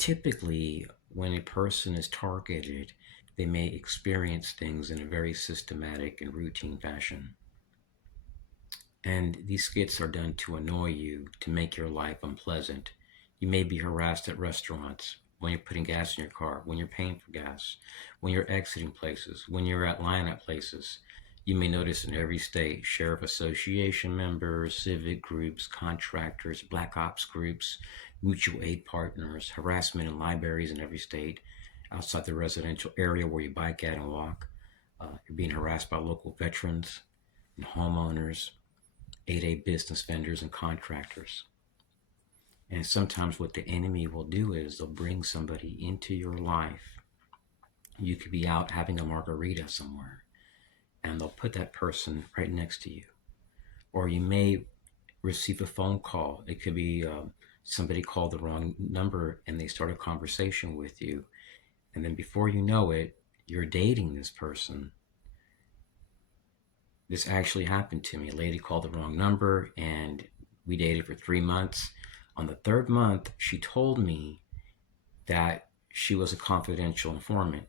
Typically, when a person is targeted, they may experience things in a very systematic and routine fashion. And these skits are done to annoy you, to make your life unpleasant. You may be harassed at restaurants, when you're putting gas in your car, when you're paying for gas, when you're exiting places, when you're at line at places. You may notice in every state, sheriff association members, civic groups, contractors, black ops groups, mutual aid partners, harassment in libraries in every state, outside the residential area where you bike at and walk. You're being harassed by local veterans and homeowners, 8A business vendors and contractors. And sometimes what the enemy will do is they'll bring somebody into your life. You could be out having a margarita somewhere, and they'll put that person right next to you. Or you may receive a phone call. It could be somebody called the wrong number and they start a conversation with you. And then before you know it, you're dating this person. This actually happened to me. A lady called the wrong number and we dated for 3 months. On the third month, she told me that she was a confidential informant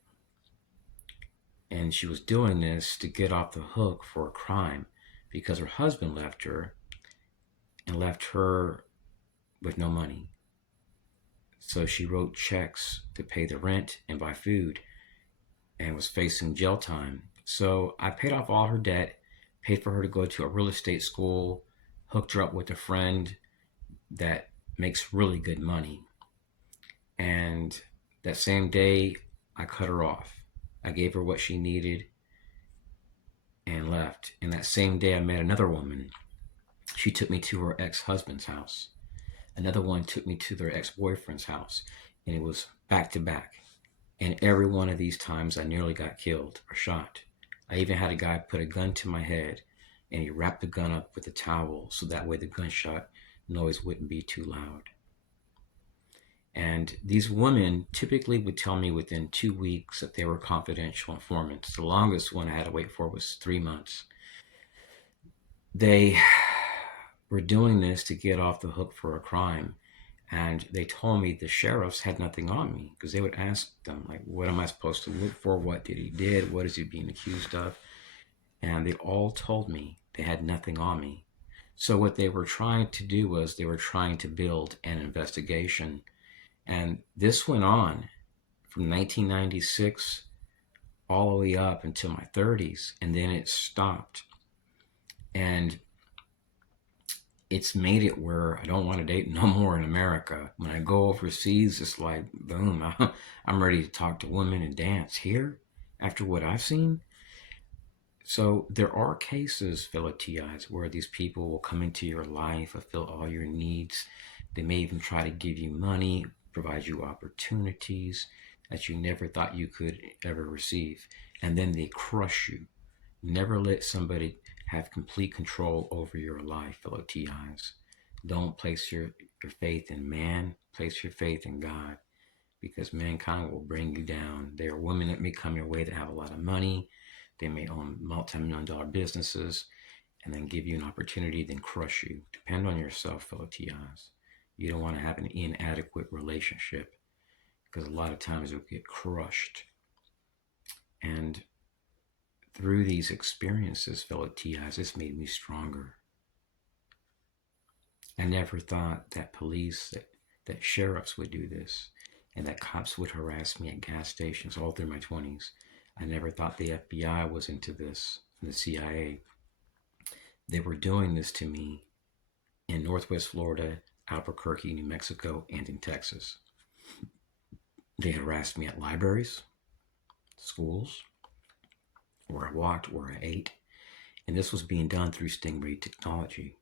and she was doing this to get off the hook for a crime because her husband left her and left her with no money. So she wrote checks to pay the rent and buy food and was facing jail time. So I paid off all her debt, paid for her to go to a real estate school, hooked her up with a friend that makes really good money. And that same day, I cut her off. I gave her what she needed and left. And that same day, I met another woman. She took me to her ex-husband's house. Another one took me to their ex-boyfriend's house. And it was back to back. And every one of these times, I nearly got killed or shot. I even had a guy put a gun to my head and he wrapped the gun up with a towel so that way the gunshot noise wouldn't be too loud. And these women typically would tell me within 2 weeks that they were confidential informants. The longest one I had to wait for was 3 months. They were doing this to get off the hook for a crime. And they told me the sheriffs had nothing on me because they would ask them, like, what am I supposed to look for? What did he did? What is he being accused of? And they all told me they had nothing on me. So what they were trying to do was they were trying to build an investigation. And this went on from 1996 all the way up until my 30s, and then it stopped. And it's made it where I don't want to date no more in America. When I go overseas, it's like, boom, I'm ready to talk to women and dance. Here, after what I've seen. So there are cases, fellow TIs, where these people will come into your life, fulfill all your needs. They may even try to give you money, provide you opportunities that you never thought you could ever receive. And then they crush you. Never let somebody have complete control over your life, fellow TIs. Don't place your faith in man, place your faith in God, because mankind will bring you down. There are women that may come your way that have a lot of money. They may own multi-million-dollar businesses and then give you an opportunity, then crush you. Depend on yourself, fellow TIs. You don't want to have an inadequate relationship because a lot of times you'll get crushed. And through these experiences, fellow TIs, it's made me stronger. I never thought that police, that sheriffs would do this, and that cops would harass me at gas stations all through my 20s. I never thought the FBI was into this, the CIA. They were doing this to me in Northwest Florida, Albuquerque, New Mexico, and in Texas. They harassed me at libraries, schools, where I walked, where I ate, and this was being done through Stingray technology.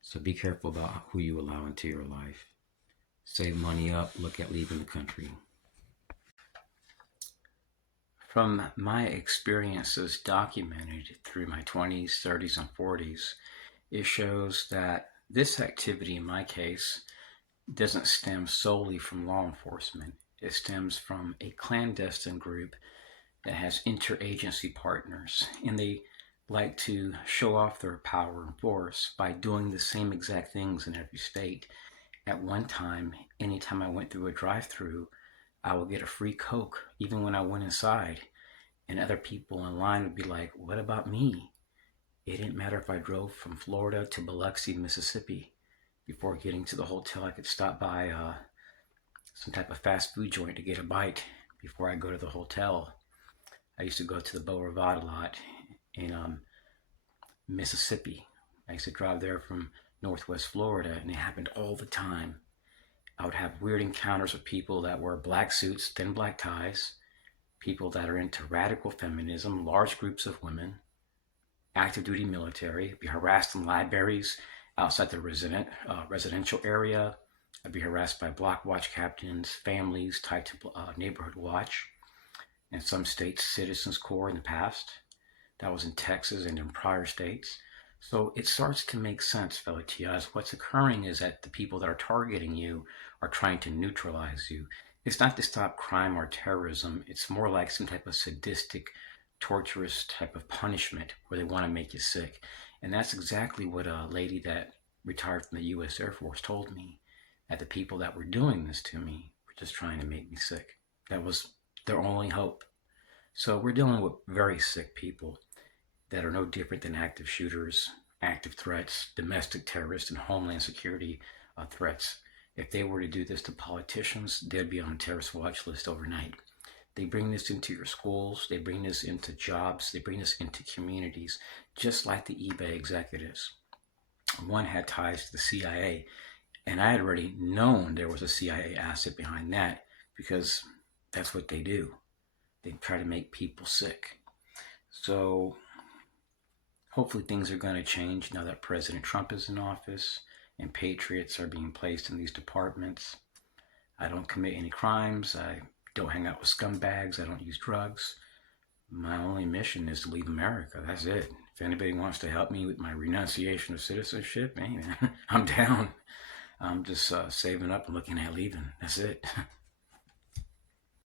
So be careful about who you allow into your life. Save money up, look at leaving the country. From my experiences documented through my 20s, 30s, and 40s, it shows that this activity, in my case, doesn't stem solely from law enforcement. It stems from a clandestine group that has interagency partners, and they like to show off their power and force by doing the same exact things in every state. At one time, anytime I went through a drive-through, I would get a free Coke, even when I went inside. And other people in line would be like, "What about me?" It didn't matter if I drove from Florida to Biloxi, Mississippi. Before getting to the hotel, I could stop by some type of fast food joint to get a bite before I go to the hotel. I used to go to the Beau Rivard a lot in Mississippi. I used to drive there from Northwest Florida, and it happened all the time. I would have weird encounters with people that wear black suits, thin black ties, people that are into radical feminism, large groups of women, active duty military, be harassed in libraries outside the residential area. I'd be harassed by block watch captains, families tied to neighborhood watch, in some states, Citizens Corps in the past. That was in Texas and in prior states. So it starts to make sense, fellow TIs. What's occurring is that the people that are targeting you are trying to neutralize you. It's not to stop crime or terrorism. It's more like some type of sadistic, torturous type of punishment where they want to make you sick. And that's exactly what a lady that retired from the U.S. Air Force told me, that the people that were doing this to me were just trying to make me sick. That was their only hope. So we're dealing with very sick people that are no different than active shooters, active threats, domestic terrorists, and homeland security threats. If they were to do this to politicians, they'd be on a terrorist watch list overnight. They bring this into your schools, they bring this into jobs, they bring this into communities, just like the eBay executives. One had ties to the CIA, and I had already known there was a CIA asset behind that because that's what they do. They try to make people sick. So hopefully things are going to change now that President Trump is in office and patriots are being placed in these departments. I don't commit any crimes. I don't hang out with scumbags. I don't use drugs. My only mission is to leave America. That's it. If anybody wants to help me with my renunciation of citizenship, hey, I'm down. I'm just saving up and looking at leaving. That's it.